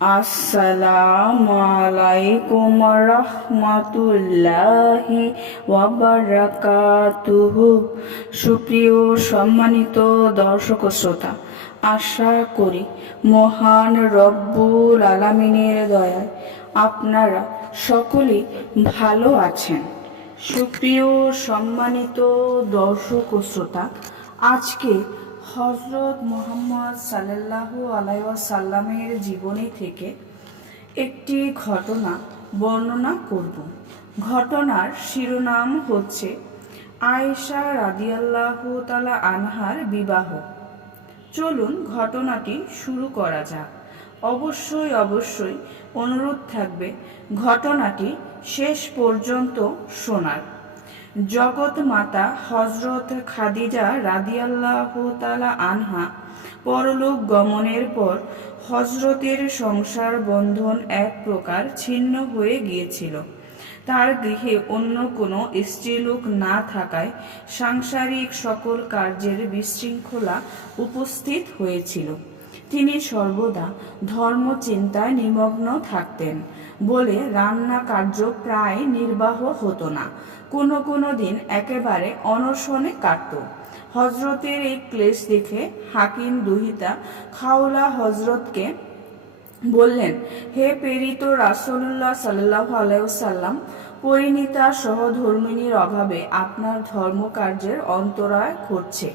আসসালামু আলাইকুম রহমাতুল্লাহি ওয়া বারাকাতুহু। সুপ্রিয় সম্মানিত দর্শক ও শ্রোতা, আশা করি মহান রব্বুল আলামিনের দয়ায় আপনারা সকলেই ভালো আছেন। সুপ্রিয় সম্মানিত দর্শক ও শ্রোতা, আজকে হজরত মুহাম্মদ সাল্লাল্লাহু আলাইহি ওয়াসাল্লামের জীবনী থেকে একটি ঘটনা বর্ণনা করব। ঘটনার শিরোনাম হচ্ছে আয়েশা রাদিয়াল্লাহু তাআলা আনহার বিবাহ। চলুন ঘটনাটি শুরু করা যাক। অবশ্যই অনুরোধ থাকবে ঘটনাটি শেষ পর্যন্ত শোনার। জগৎ মাতা হজরত খাদিজা রাদিয়াল্লাহু তাআলা আনহা পরলোক গমনের পর হজরতের সংসার বন্ধন এক প্রকার ছিন্ন হয়ে গিয়েছিল। তার গৃহে অন্য কোনো স্ত্রীলোক না থাকায় সাংসারিক সকল কার্যের বিশৃঙ্খলা উপস্থিত হয়েছিল। তিনি সর্বদা ধর্মচিন্তায় নিমগ্ন থাকতেন বলে রান্না কার্য প্রায় নির্বাহ হতো না। কোনো দিন একেবারে অনশনে কাটত। হজরতের এই ক্লেশ দেখে হাকিম দুহিতা খাওলা হজরতকে বললেন, হে প্রেরিত রাসূলুল্লাহ সাল্লাল্লাহু আলাইহি ওয়াসাল্লাম, পরিণীতা সহধর্মিণীর অভাবে আপনার ধর্মকার্যের অন্তরায় ঘটছে।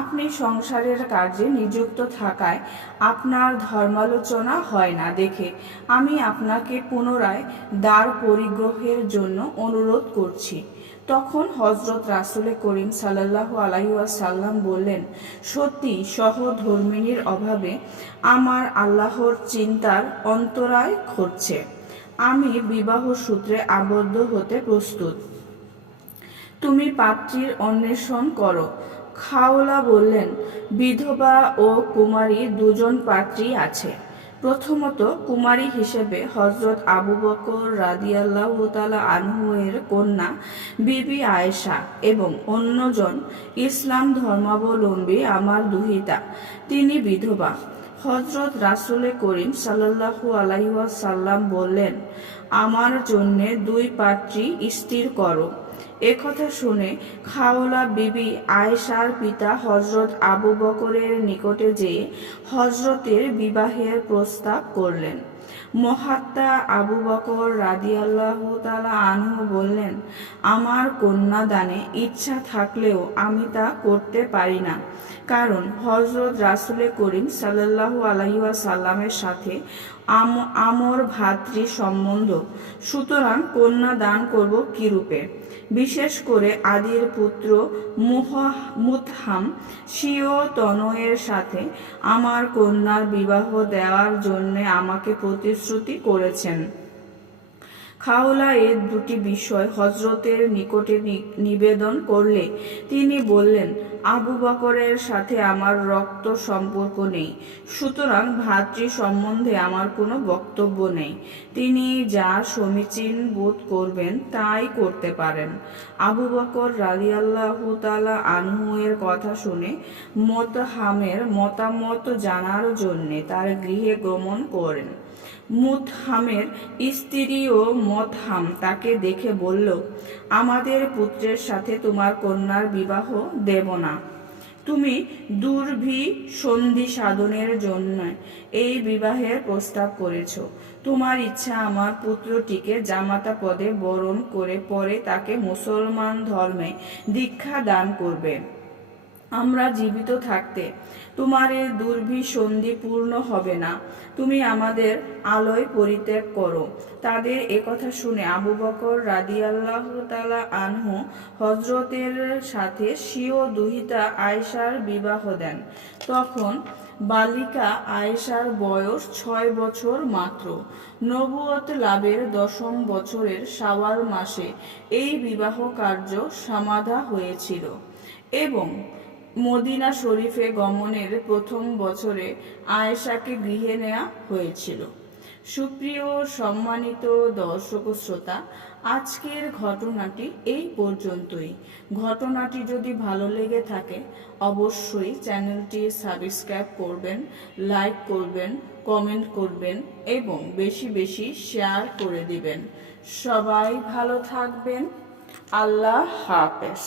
আপনি সংসারের কার্যে নিযুক্ত থাকায় আপনার ধর্মালোচনা হয় না দেখে আমি আপনাকে পুনরায় দ্বার পরিগ্রহের জন্য অনুরোধ করছি। তখন হজরত রাসূল করিম সাল্লাল্লাহু আলাইহি ওয়াসাল্লাম বললেন, সত্যি সহধর্মিণীর অভাবে আমার আল্লাহর চিন্তার অন্তরায় ঘটছে। আমি বিবাহ সূত্রে আবদ্ধ হতে প্রস্তুত। তুমি পাত্রীর অন্বেষণ করো। খাওলা বললেন, বিধবা ও কুমারী দুজন পাত্রী আছে। প্রথমত কুমারী হিসেবে হজরত আবু বকর রাদিয়াল্লাহু তাআলা আনহু এর কন্যা বিবি আয়েশা এবং অন্যজন ইসলাম ধর্মাবলম্বী আমার দুহিতা, তিনি বিধবা। হজরত রাসূল করিম সাল্লাল্লাহু আলাইহি ওয়াসাল্লাম বললেন, আমার জন্যে দুই পাত্রী স্থির করো। একথা শুনে খাওলা বিবি আয়েশার পিতা হজরত আবু বকরের নিকটে যেয়ে হজরতের বিবাহের প্রস্তাব করলেন। মহাত্মা আবু বকর রাদিয়াল্লাহু তাআলা আনহু বললেন, আমার কন্যাদানে ইচ্ছা থাকলেও আমি তা করতে পারি না, কারণ হজরত রাসূল করিম সাল্লাল্লাহু আলাইহি ওয়াসাল্লামের সাথে আমর ভাতৃ সম্বন্ধ, সুতরাং কন্যা দান করব কিরূপে? বিশেষ করে আদির পুত্র মুতহাম স্বীয় তনয়ের সাথে আমার কন্যার বিবাহ দেওয়ার জন্য আমাকে প্রতিশ্রুতি করেছেন। খাওলা এর দুটি বিষয় হজরতের নিকটে নিবেদন করলে তিনি বললেন, আবু বকরের সাথে আমার রক্ত সম্পর্ক নেই, সুতরাং ভাতৃ সম্বন্ধে আমার কোনো বক্তব্য নেই। তিনি যা সমীচীন বোধ করবেন তাই করতে পারেন। আবু বকর রাদিয়াল্লাহু তাআলা আনহু এর কথা শুনে মুতহামের মতামত জানার জন্যে তার গৃহে গমন করেন। মুতহামের স্ত্রী ও মুতহাম তাকে দেখে বলল, আমাদের পুত্রের সাথে তোমার কন্যার বিবাহ দেব না। তুমি দুর্ভিসন্ধি সাধনের জন্য এই বিবাহের প্রস্তাব করেছ। তোমার ইচ্ছা আমার পুত্রটিকে জামাতা পদে বরণ করে পরে তাকে মুসলমান ধর্মে দীক্ষা দান করবে। আমরা জীবিত থাকতে তোমার এই দুর্ভিসন্ধি পূর্ণ হবে না। তুমি আমাদের আলোয় পরিত্যাগ করো। তাদের একথা শুনে আবু বকর রাদিয়াল্লাহু তাআলা আনহু হজরতের সাথে স্বীয় দুহিতা আয়েশার বিবাহ দেন। তখন বালিকা আয়েশার বয়স 6 বছর মাত্র। নবুয়ত লাভের 10ম বছরের শাওয়াল মাসে এই বিবাহ কার্য সমাধা হয়েছিল এবং মদিনা শরীফে গমনের প্রথম বছরে আয়েশাকে গৃহে নেওয়া হয়েছিল। সুপ্রিয় সম্মানিত দর্শক শ্রোতা, আজকের ঘটনাটি এই পর্যন্তই। ঘটনাটি যদি ভালো লেগে থাকে অবশ্যই চ্যানেলটি সাবস্ক্রাইব করবেন, লাইক করবেন, কমেন্ট করবেন এবং বেশি বেশি শেয়ার করে দিবেন। সবাই ভালো থাকবেন। আল্লাহ হাফেজ।